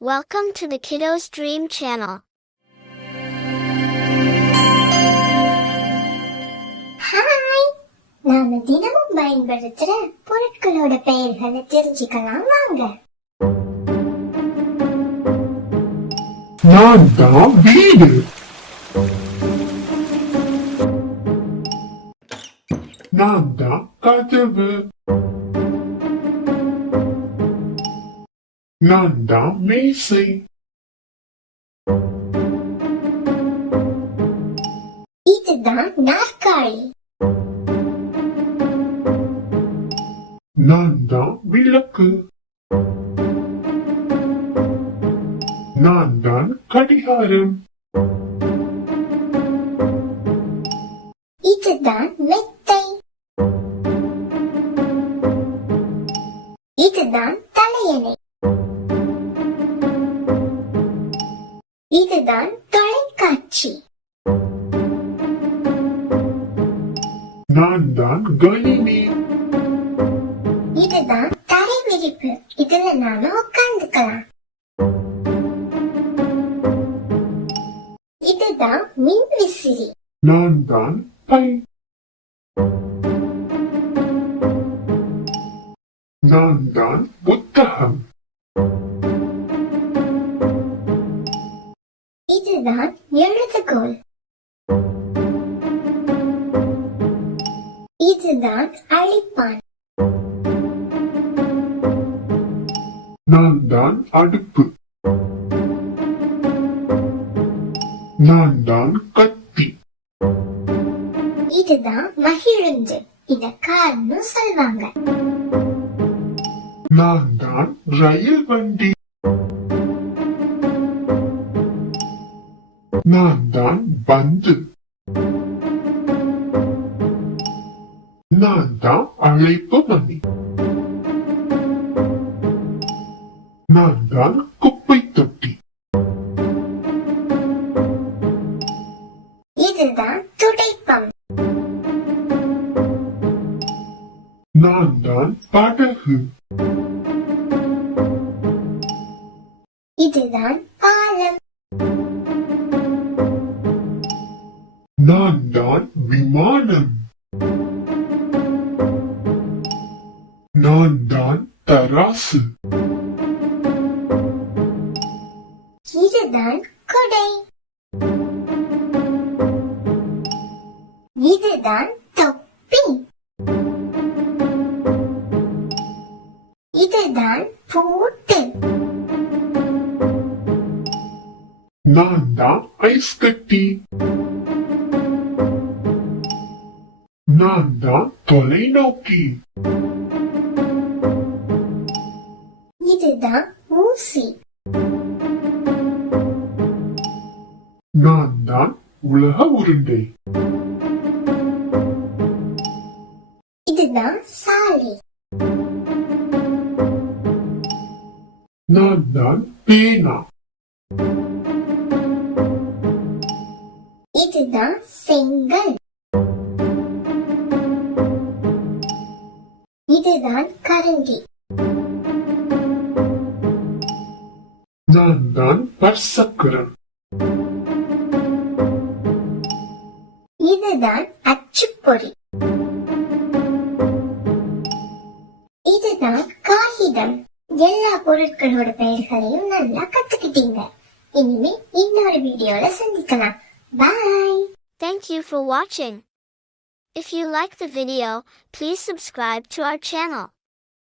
Welcome to the Kiddos Dream Channel. Hi, நாம தினமும் பயன்படுத்துற பொருட்களோட பெயர்களை தெரிஞ்சுக்கலாம் வாங்க. நான் தான் வீடு. நான் தான் கதவு. நான் தான் மேசை. இதுதான் நாற்காலி. நான் தான் விளக்கு. நான் தான் கடிகாரம். இதுதான் மெத்தை. இதுதான் தலையணை. இதுதான் தொலைக்காட்சி. நான் தான் கணினி. இதுதான் தரை விரிப்பு. இதுல நாம உட்கார்ந்துக்கலாம். இதுதான் மின் விசிறி. நான் தான் பை. நான் தான் புத்தகம். இதுதான் எழுதுகோல். இதுதான் அழிப்பான். நான் தான் அடுப்பு. நான் தான் கத்தி. இதுதான் மகிழுந்து. இத கார்னு சொல்வாங்க. நான் தான் ரயில் வண்டி. நான் தான் பந்து. நான் தான் அழைப்பு மணி. நான் தான் குப்பை தொட்டி. இதுதான் துடைப்பம். நான் தான் படகு. இதுதான் பாலம். நான் தான் விமானம். நான் தான் தராசு. இதுதான் கொடை. இதுதான் தொப்பி. இதுதான் பூட்டு. நான் தான் ஐஸ் கட்டி. நான் தான் தொலைநோக்கி. இதுதான் ஊசி. நான் தான் உலக உருண்டை. இதுதான் சாலை. நான் தான் பேனா. இதுதான் செங்கல். இதுதான் கரண்டி. நான் தான் பற்சக்கரம். இதுதான் அச்சுப்பொறி. இதுதான் காகிதம். எல்லா பொருட்களோட பெயர்களையும் நல்லா கத்துக்கிட்டீங்க. இனிமே இன்னொரு வீடியோல சந்திக்கலாம். பாய். Thank you for watching. If you like the video, please subscribe to our channel.